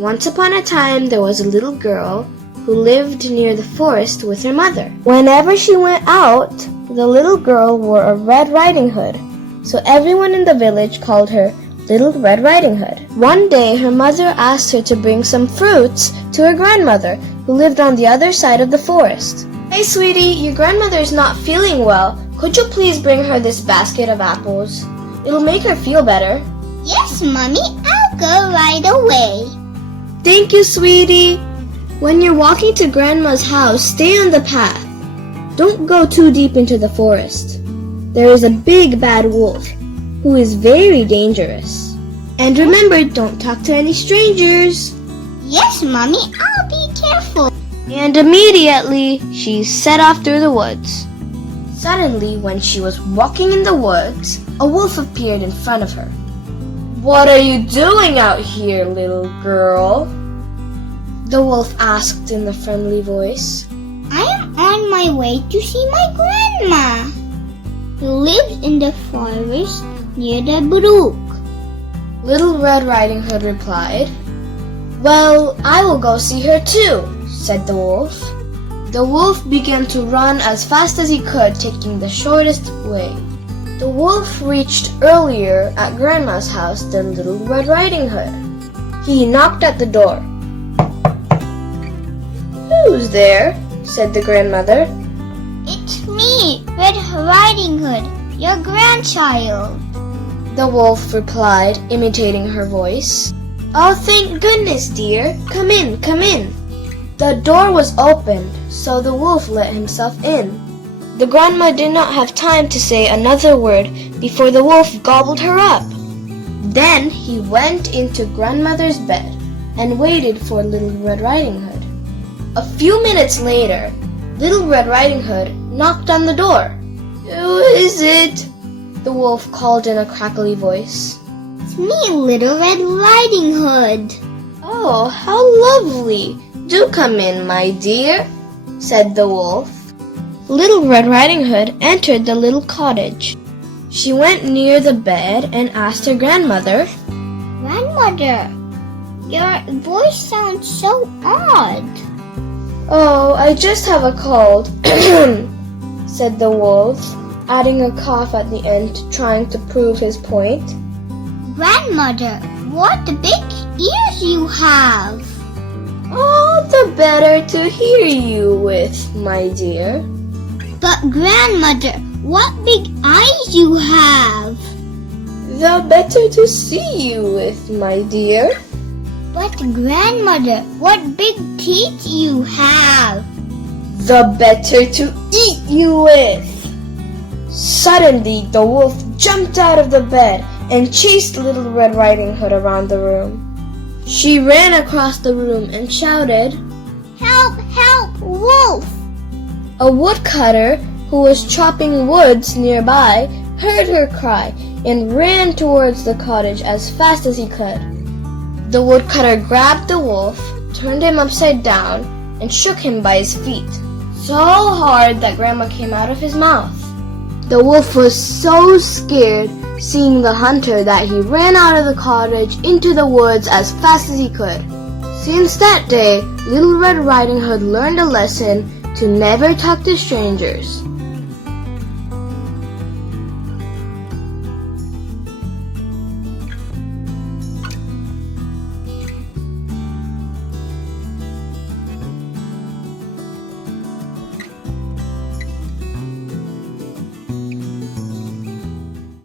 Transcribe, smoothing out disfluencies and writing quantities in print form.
Once upon a time, there was a little girl who lived near the forest with her mother. Whenever she went out, the little girl wore a Red Riding Hood, so everyone in the village called her Little Red Riding Hood. One day, her mother asked her to bring some fruits to her grandmother, who lived on the other side of the forest. "Hey, sweetie, your grandmother is not feeling well. Could you please bring her this basket of apples? It'll make her feel better." Yes, Mommy, I'll go right away. Thank you, sweetie. When you're walking to Grandma's house, stay on the path. Don't go too deep into the forest. There is a big bad wolf who is very dangerous. And remember, don't talk to any strangers. Yes, Mommy, I'll be careful. And immediately, she set off through the woods. Suddenly, when she was walking in the woods, a wolf appeared in front of her. "What are you doing out here, little girl?" the wolf asked in a friendly voice. I am on my way to see my grandma, who lives in the forest near the brook. Little Red Riding Hood replied, "Well, I will go see her too," said the wolf. The wolf began to run as fast as he could, taking the shortest way. The wolf reached earlier at Grandma's house than Little Red Riding Hood. He knocked at the door. "Who's there?" said the grandmother. It's me, Red Riding Hood, your grandchild. The wolf replied, imitating her voice. "Oh, thank goodness, dear. Come in, come in." The door was opened, so the wolf let himself in. The grandma did not have time to say another word before the wolf gobbled her up. Then he went into grandmother's bed and waited for Little Red Riding Hood. A few minutes later, Little Red Riding Hood knocked on the door. "Who is it?" the wolf called in a crackly voice. It's me, Little Red Riding Hood. "Oh, how lovely! Do come in, my dear," said the wolf. Little Red Riding Hood entered the little cottage. She went near the bed and asked her grandmother, Grandmother, your voice sounds so odd. "Oh, I just have a cold," said the wolf, adding a cough at the end, trying to prove his point. Grandmother, what big ears you have. "All the better to hear you with, my dear." But grandmother, what big eyes you have. "The better to see you with, my dear." But grandmother, what big teeth you have. "The better to eat you with." Suddenly, the wolf jumped out of the bed and chased Little Red Riding Hood around the room. She ran across the room and shouted, Help, help, wolf! A woodcutter who was chopping woods nearby heard her cry and ran towards the cottage as fast as he could. The woodcutter grabbed the wolf, turned him upside down, and shook him by his feet, so hard that Grandma came out of his mouth. The wolf was so scared seeing the hunter that he ran out of the cottage into the woods as fast as he could. Since that day, Little Red Riding Hood learned a lesson to never talk to strangers.